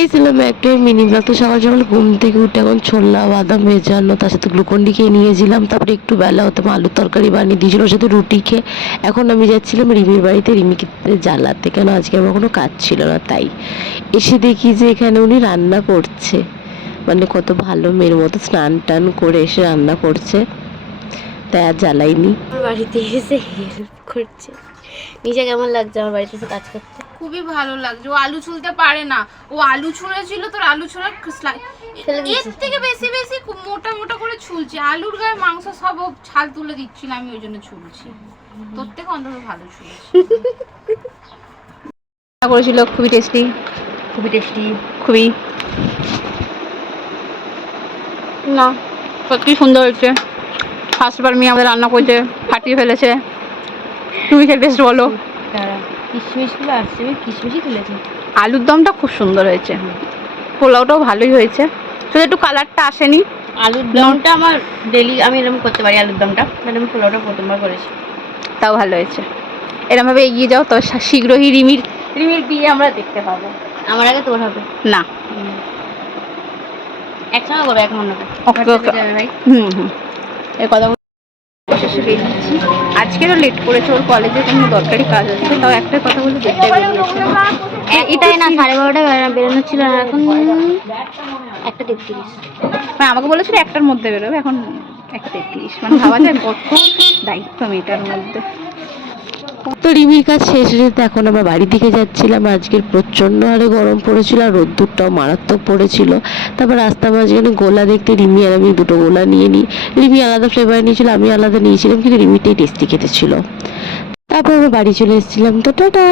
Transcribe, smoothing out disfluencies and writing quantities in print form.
গাইছিলাম একটা mini blog. তো সকাল সকাল ঘুম থেকে উঠে এখন ছোলা বাদাম ভেজানো, তার সাথে গ্লুকন্ডি খেয়ে নিয়েছিলাম। তারপরে একটু বেলা হতে আলুর তরকারি বানিয়ে দিয়েছিল, ওর সাথে রুটি খেয়ে এখন আমি যাচ্ছিলাম রিমির বাড়িতে রিমিকে জ্বালাতে, কেন আজকে আমার কোনো কাজ ছিল না। তাই এসে দেখি যে এখানে উনি রান্না করছে, মানে কত ভালো মেয়ের মতো স্নান টান করে এসে রান্না করছে। তাই আর জ্বালাইনি। বাড়িতে এসে হেল্প করছে। নিজে কেমন লাগছে আমার বাড়িতে এসে কাজ করতে? খুবই ভালো লাগছে। ও আলু ছুলতে পারে না, ও আলু ছুঁড়েছিল, তোর আলু ছোড়ার এর থেকে বেশি বেশি খুব মোটা মোটা করে ছুলছে। আলুর গায়ে মাংস সব ছাল তুলে দিচ্ছি না, আমি ওই জন্য ছুলছি। তোর থেকে অন্তত ভালো ছুলছি। করেছিল খুবই টেস্টি, খুবই টেস্টি, খুবই না সত্যি সুন্দর হয়েছে। ফার্স্টবার মেয়ে আমাদের রান্না করতে ফাটিয়ে ফেলেছে। তুমি খেয়ে টেস্ট বলো। কিশমিশগুলো আসছে, আমি কিশমিশই তুলেছি। আলুর দমটা খুব সুন্দর হয়েছে, পোলাওটাও ভালোই হয়েছে, শুধু একটু কালারটা আসেনি। আলুর দমটা আমার ডেলি আমি এরকম করতে পারি, আলুর দমটা, মানে আমি পোলাওটা প্রথমবার করেছি। তাও ভালো হয়েছে। এরমভাবে এগিয়ে যাও, তবে শীঘ্রই রিমির বিয়ে আমরা দেখতে পাবো। আমার আগে তোর হবে না, একসঙ্গে করবো, এক মনে ভাই। এই কথা শেষে বেরিয়েছি। আজকেরও লেট করেছে, ওর কলেজে কোনো দরকারি কাজ আছে। তাও একটা কথা বলে দেখতে বেরিয়েছে। এটাই না 12:30 বেরোনো ছিল, আর এখন 1:33। মানে আমাকে বলেছিল 1টার মধ্যে বেরোবে, এখন 1:33। মানে ভাবা যায় কত দায়িত্ব মেয়েটার মধ্যে। তো রিমির কাজ শেষ হতে এখন আমরা বাড়ি দিকে যাচ্ছিলাম। আজকের প্রচণ্ড হারে গরম পড়েছিল আর রোদ্দুরটাও মারাত্মক পড়েছিল। তারপর রাস্তার মাঝখানে গোলা দেখতে রিমি আর আমি দুটো গোলা নিয়ে নিই। রিমি আলাদা ফ্লেভার নিয়েছিল, আমি আলাদা নিয়েছিলাম, কিন্তু রিমিটাই টেস্টি খেতে ছিল। তারপর আমরা বাড়ি চলে এসেছিলাম। তো টাটা।